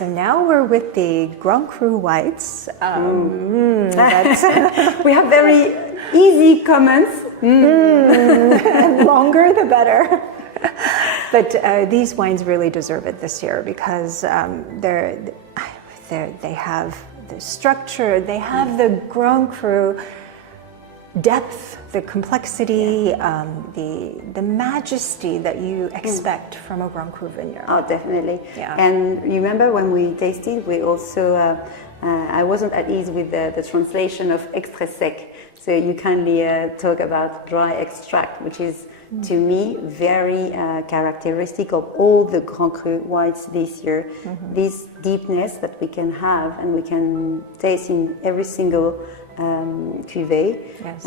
so now we're with the Grand Cru whites. That's We have very easy comments. longer the better. But these wines really deserve it this year because they have the structure, they have the Grand Cru depth, the complexity, the majesty that you expect from a Grand Cru vineyard. Oh, definitely. Yeah. And remember when we tasted, we also, I wasn't at ease with the translation of extrait sec. So you kindly talk about dry extract, which is to me very characteristic of all the Grand Cru whites this year. This deepness that we can have and we can taste in every single cuvée. Yes.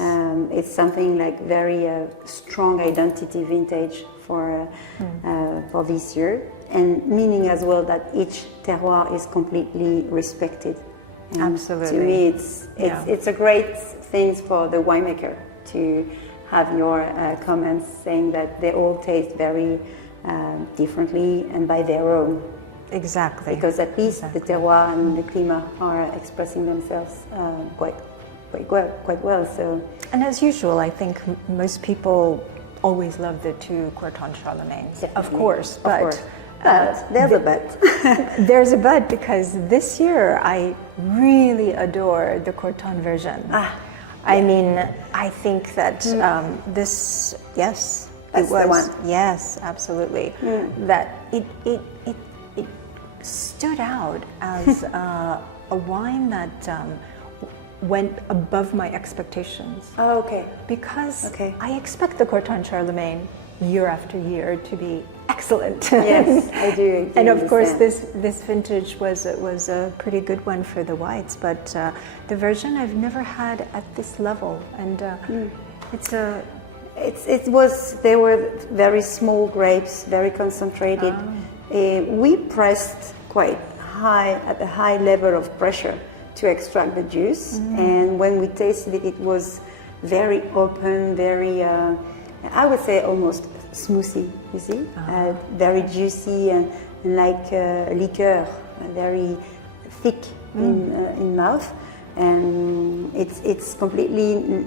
It's something like very strong identity vintage for this year, and meaning as well that each terroir is completely respected. And Absolutely. To me, it's a great thing for the winemaker to have your comments saying that they all taste very differently and by their own. Exactly. Because at least the terroir and the climat are expressing themselves quite well. So, And as usual, I think most people always love the two Corton Charlemagnes, of course, but there's a but. there's a but because this year I really adore the Corton version. I mean, I think that this, yes, That's it was, the one. yes, absolutely, that it stood out as a wine that went above my expectations. Oh, okay. Because I expect the Corton Charlemagne year after year to be excellent. Yes, I do. And of course, this vintage was a pretty good one for the whites, but the version I've never had at this level, and they were very small grapes, very concentrated. We pressed quite high at a high level of pressure to extract the juice, and when we tasted it, it was very open, very I would say almost smoothie, you see, very juicy and like liqueur, very thick in mouth, and it's completely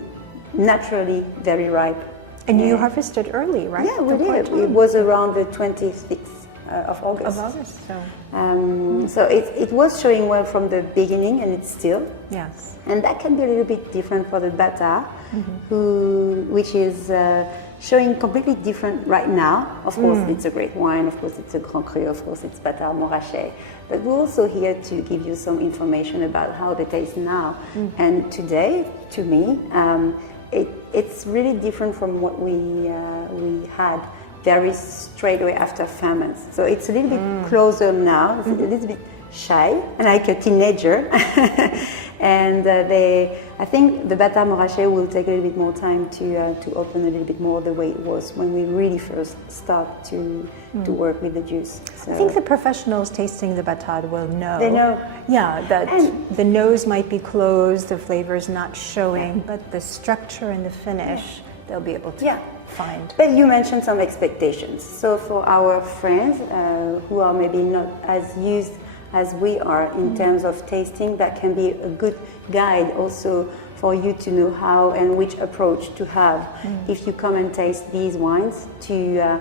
naturally very ripe. And you harvested early, right? Yeah, we did. It was around the 26th of August. So it was showing well from the beginning, and it's still. Yes. And that can be a little bit different for the Bata, which is showing completely different right now. Of course, it's a great wine. Of course, it's a Grand Cru. Of course, it's Bata Montrachet. But we're also here to give you some information about how they taste now. And today, to me, it's really different from what we had very straight away after ferments. So it's a little bit closer now. It's a little bit shy, like a teenager. And I think the Bata Montrachet will take a little bit more time to open a little bit more the way it was when we really first start to work with the juice. So I think the professionals tasting the Batade will know. They know. Yeah, that the nose might be closed, the flavor's not showing, but the structure and the finish, they'll be able to find. But you mentioned some expectations. So for our friends who are maybe not as used as we are in terms of tasting, that can be a good guide also for you to know how and which approach to have if you come and taste these wines, to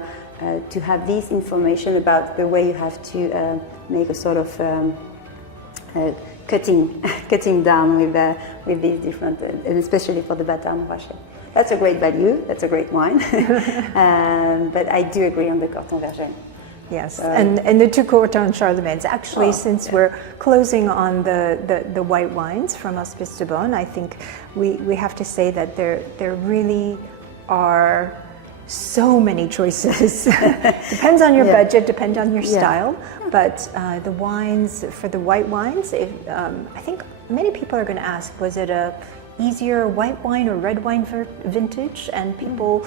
have this information about the way you have to make a sort of cutting down with these different, and especially for the Bata Montrachet. That's a great value, that's a great wine, but I do agree on the Corton Verger. Yes, and the two Corton Charlemagnes. Actually, since we're closing on the white wines from Hospices de Beaune, I think we have to say that there really are so many choices. Depends on your budget, depends on your style. But the wines, for the white wines, I think many people are going to ask, was it a easier white wine or red wine vintage? And people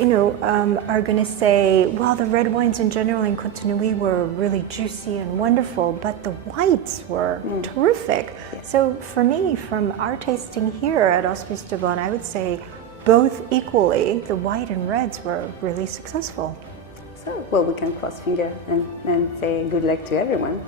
are going to say, well, the red wines in general in Cotonou were really juicy and wonderful, but the whites were terrific. So for me, from our tasting here at Hospices de Beaune, I would say both equally, the white and reds were really successful. So, well, we can cross fingers and say good luck to everyone.